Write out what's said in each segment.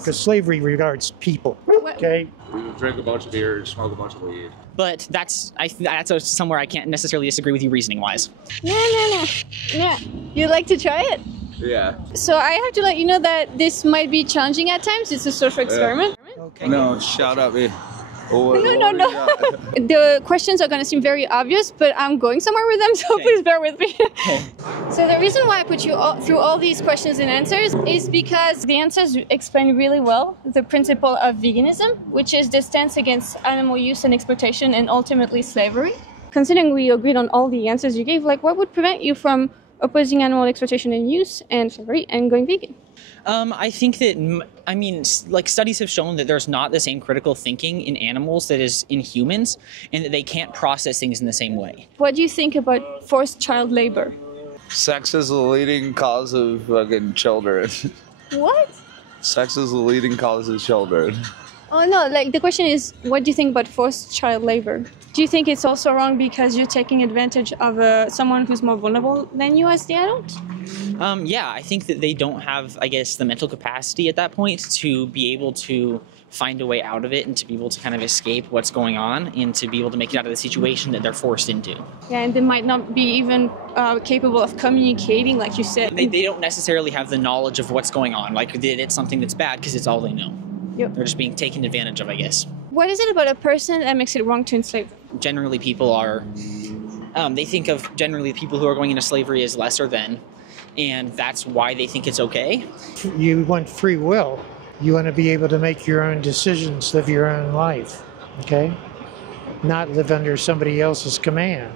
because slavery regards people, okay? We would drink a bunch of beer and smoke a bunch of weed. But that's somewhere I can't necessarily disagree with you reasoning-wise. No. You'd like to try it? Yeah. So I have to let you know that this might be challenging at times. It's a social experiment. Okay. No, shout out me. No. The questions are going to seem very obvious, but I'm going somewhere with them, so please bear with me. So the reason why I put you through all these questions and answers is because the answers explain really well the principle of veganism, which is the stance against animal use and exploitation and ultimately slavery. Considering we agreed on all the answers you gave, like what would prevent you from opposing animal exploitation and use and slavery and going vegan? I think that, like studies have shown that there's not the same critical thinking in animals that is in humans, and that they can't process things in the same way. What do you think about forced child labor? Sex is the leading cause of fucking children. What? Sex is the leading cause of children. Oh no, like the question is, what do you think about forced child labor? Do you think it's also wrong because you're taking advantage of someone who's more vulnerable than you as the adult? Yeah, I think that they don't have, I guess, the mental capacity at that point to be able to find a way out of it and to be able to kind of escape what's going on and to be able to make it out of the situation that they're forced into. Yeah, and they might not be even capable of communicating, like you said. They don't necessarily have the knowledge of what's going on, like that it's something that's bad because it's all they know. Yep. They're just being taken advantage of, I guess. What is it about a person that makes it wrong to enslave them? Generally, people are, they think of generally people who are going into slavery as lesser than, and that's why they think it's okay. You want free will. You want to be able to make your own decisions, live your own life, okay? Not live under somebody else's command.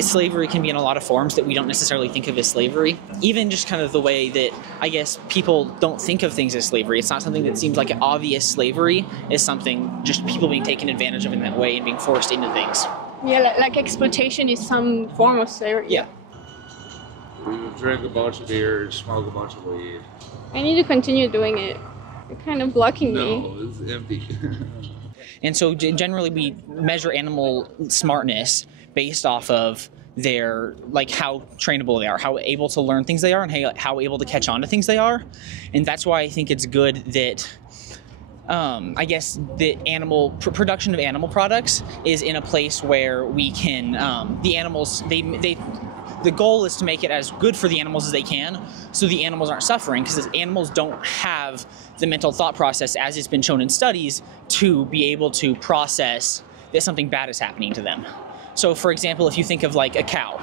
Slavery can be in a lot of forms that we don't necessarily think of as slavery. Even just kind of the way that, I guess, people don't think of things as slavery. It's not something that seems like an obvious slavery. It's something just people being taken advantage of in that way and being forced into things. Yeah, like exploitation is some form of slavery. Yeah. We would drink a bunch of beer and smoke a bunch of weed. I need to continue doing it. You're kind of blocking me. No, it's empty. And so generally we measure animal smartness based off of their, like, how trainable they are, how able to learn things they are, and how able to catch on to things they are. And that's why I think it's good that, I guess, the animal production of animal products is in a place where we can, the animals, the goal is to make it as good for the animals as they can, so the animals aren't suffering, because animals don't have the mental thought process, as it's been shown in studies, to be able to process that something bad is happening to them. So, for example, if you think of like a cow,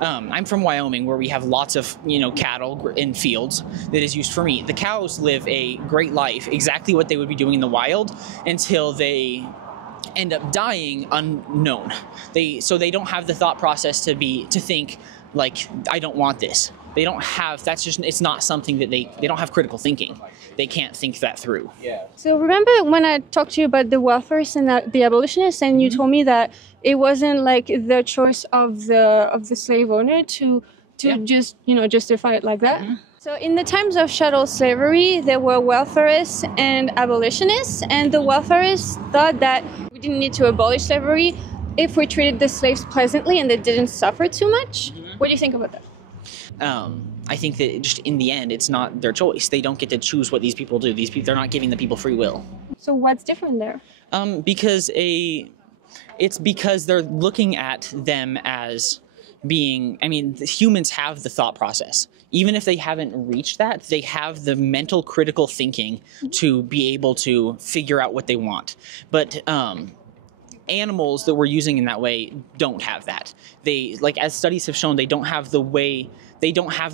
I'm from Wyoming, where we have lots of, cattle in fields that is used for meat. The cows live a great life, exactly what they would be doing in the wild, until they end up dying unknown. So they don't have the thought process to think like, I don't want this. They don't have, it's not something that they don't have critical thinking. They can't think that through. Yeah. So remember when I talked to you about the welfarists and the abolitionists, and you told me that it wasn't like the choice of the slave owner to just, justify it like that? Mm-hmm. So in the times of chattel slavery, there were welfarists and abolitionists, and the welfarists thought that we didn't need to abolish slavery if we treated the slaves pleasantly and they didn't suffer too much. Mm-hmm. What do you think about that? I think that just in the end, it's not their choice. They don't get to choose what these people do. They're not giving the people free will. So what's different there? Because they're looking at them as being, the humans have the thought process. Even if they haven't reached that, they have the mental critical thinking to be able to figure out what they want. But animals that we're using in that way don't have that. They, like, as studies have shown, they don't have the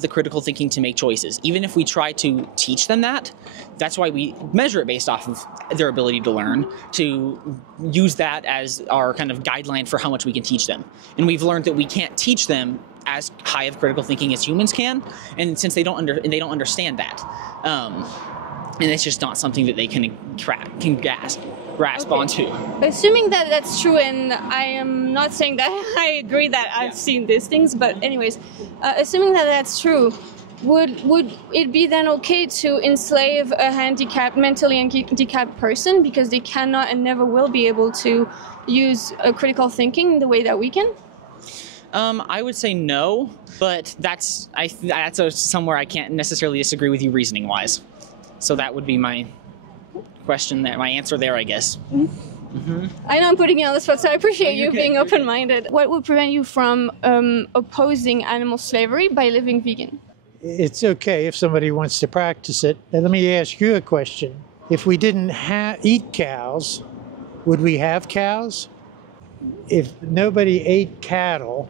critical thinking to make choices. Even if we try to teach them that, that's why we measure it based off of their ability to learn, to use that as our kind of guideline for how much we can teach them. And we've learned that we can't teach them as high of critical thinking as humans can, and since they don't understand that, and it's just not something that they can grasp onto. Assuming that that's true, and I am not saying that I agree that I've seen these things, but anyways, assuming that that's true, would it be then okay to enslave a mentally handicapped person because they cannot and never will be able to use critical thinking the way that we can? I would say no, but that's somewhere I can't necessarily disagree with you reasoning-wise. So that would be my question there, my answer there, I guess. I know I'm putting you on the spot, so I appreciate you being open-minded. What would prevent you from opposing animal slavery by living vegan? It's okay if somebody wants to practice it. Now, let me ask you a question. If we didn't eat cows, would we have cows? If nobody ate cattle,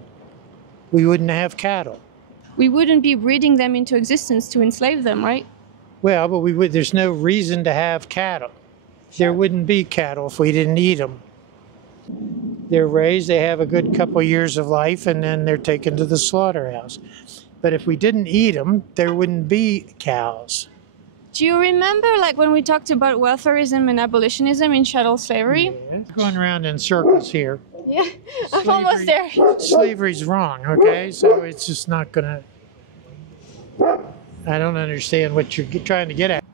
we wouldn't have cattle. We wouldn't be breeding them into existence to enslave them, right? Well, but there's no reason to have cattle. There wouldn't be cattle if we didn't eat them. They're raised, they have a good couple years of life, and then they're taken to the slaughterhouse. But if we didn't eat them, there wouldn't be cows. Do you remember, like, when we talked about welfarism and abolitionism in chattel slavery? Yeah. Going around in circles here. Yeah, I'm almost there. Slavery's wrong, okay? So it's just not gonna... I don't understand what you're trying to get at.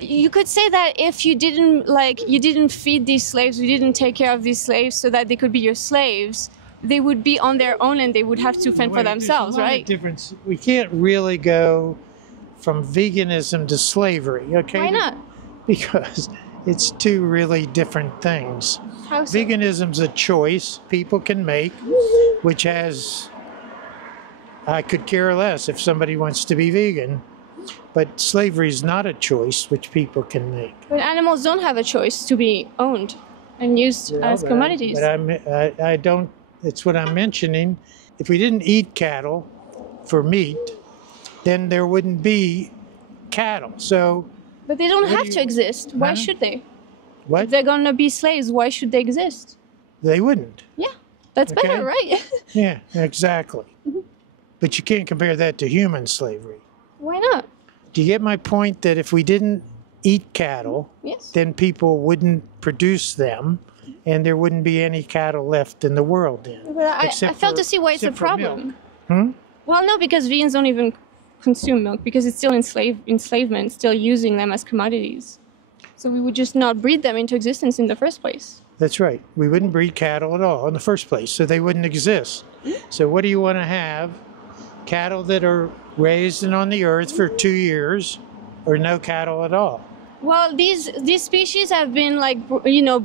You could say that if you didn't feed these slaves, you didn't take care of these slaves so that they could be your slaves, they would be on their own and they would have to fend for themselves, right? Difference. We can't really go from veganism to slavery, okay? Why not? Because it's two really different things. How so? Veganism's a choice people can make, which has, I could care less if somebody wants to be vegan, but slavery is not a choice which people can make. But animals don't have a choice to be owned and used as commodities. But I don't, it's what I'm mentioning. If we didn't eat cattle for meat, then there wouldn't be cattle. So, but they don't have to exist. Why should they? What? If they're going to be slaves, why should they exist? They wouldn't. Yeah, that's better, right? Yeah, exactly. But you can't compare that to human slavery. Why not? Do you get my point that if we didn't eat cattle, then people wouldn't produce them, and there wouldn't be any cattle left in the world then? But I fail to see why it's a problem. Well, no, because vegans don't even consume milk because it's still enslavement, still using them as commodities. So we would just not breed them into existence in the first place. That's right. We wouldn't breed cattle at all in the first place, so they wouldn't exist. So what do you want to have? Cattle that are raised and on the earth for 2 years, or no cattle at all? Well, these species have been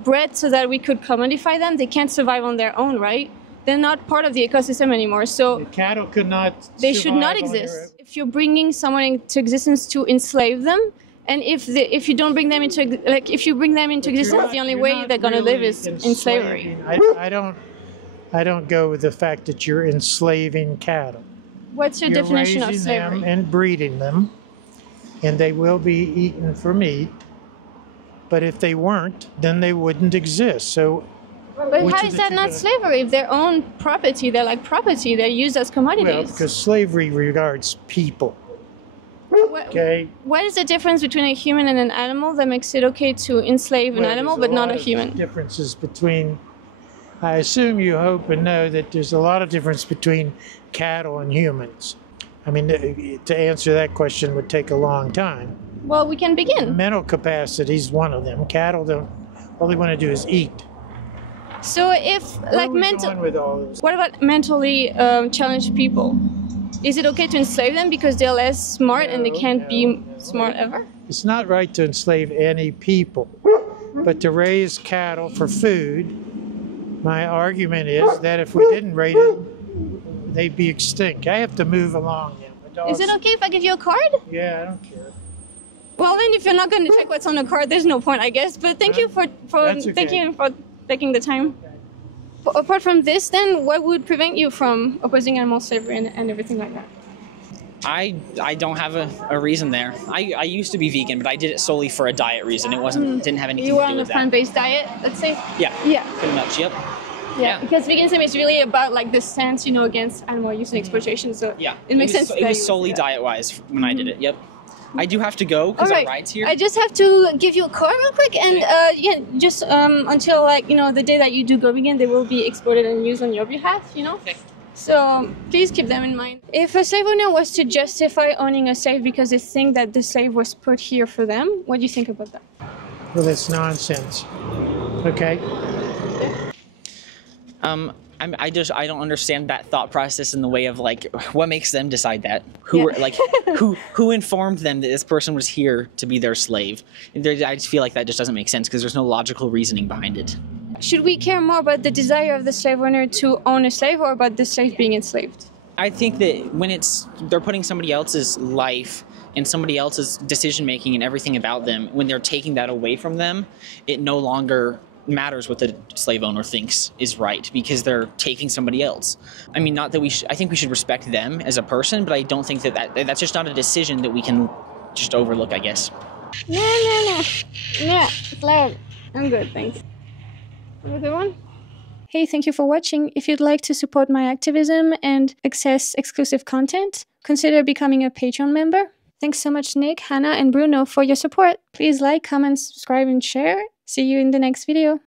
bred so that we could commodify them. They can't survive on their own, right? They're not part of the ecosystem anymore. So the cattle could not. They should not exist. If you're bringing someone into existence to enslave them, and if you don't bring them into if you bring them into existence, the only way they're going to live is in slavery. I don't go with the fact that you're enslaving cattle. What's your definition of slavery? You're raising them and breeding them, and they will be eaten for meat. But if they weren't, then they wouldn't exist. So, but how is that not slavery? If they're own property, they're like property. They're used as commodities. Well, because slavery regards people. Okay. What is the difference between a human and an animal that makes it okay to enslave an animal but not a human? Differences between. I assume you hope and know that there's a lot of difference between cattle and humans. I mean, to answer that question would take a long time. Well, we can begin. Mental capacity is one of them. Cattle don't. All they want to do is eat. So if what about mentally challenged people? Is it okay to enslave them because they're less smart and they can't be smart ever? It's not right to enslave any people, but to raise cattle for food. My argument is that if we didn't raise it, they'd be extinct. I have to move along now. Is it okay if I give you a card? Yeah, I don't care. Well, then, if you're not going to check what's on the card, there's no point, I guess. But thank you for taking the time. But apart from this, then, what would prevent you from opposing animal slavery and everything like that? I don't have a reason there. I used to be vegan, but I did it solely for a diet reason. It didn't have anything to do with that. You were on a plant-based diet, let's say? Yeah. Yeah. Pretty much, yep. Yeah, because veganism is really about the stance, against animal use and exploitation. So it makes sense. It was solely diet-wise when I did it. Yep. I do have to go because our ride's here. I just have to give you a call real quick, and just until the day that you do go vegan, they will be exported and used on your behalf. Okay. So please keep them in mind. If a slave owner was to justify owning a slave because they think that the slave was put here for them, what do you think about that? Well, that's nonsense. Okay. I don't understand that thought process in the way of like what makes them decide that. Who Yeah. were like who informed them that this person was here to be their slave? I just feel like that just doesn't make sense because there's no logical reasoning behind it. Should we care more about the desire of the slave owner to own a slave or about the slave being enslaved? I think that when they're putting somebody else's life and somebody else's decision making and everything about them, when they're taking that away from them, it no longer matters what the slave owner thinks is right because they're taking somebody else. I mean, not that I think we should respect them as a person, but I don't think that's just not a decision that we can just overlook, I guess. No. Yeah, it's loud. I'm good, thanks. Another one? Hey, thank you for watching. If you'd like to support my activism and access exclusive content, consider becoming a Patreon member. Thanks so much, Nick, Hannah, and Bruno for your support. Please like, comment, subscribe, and share. See you in the next video.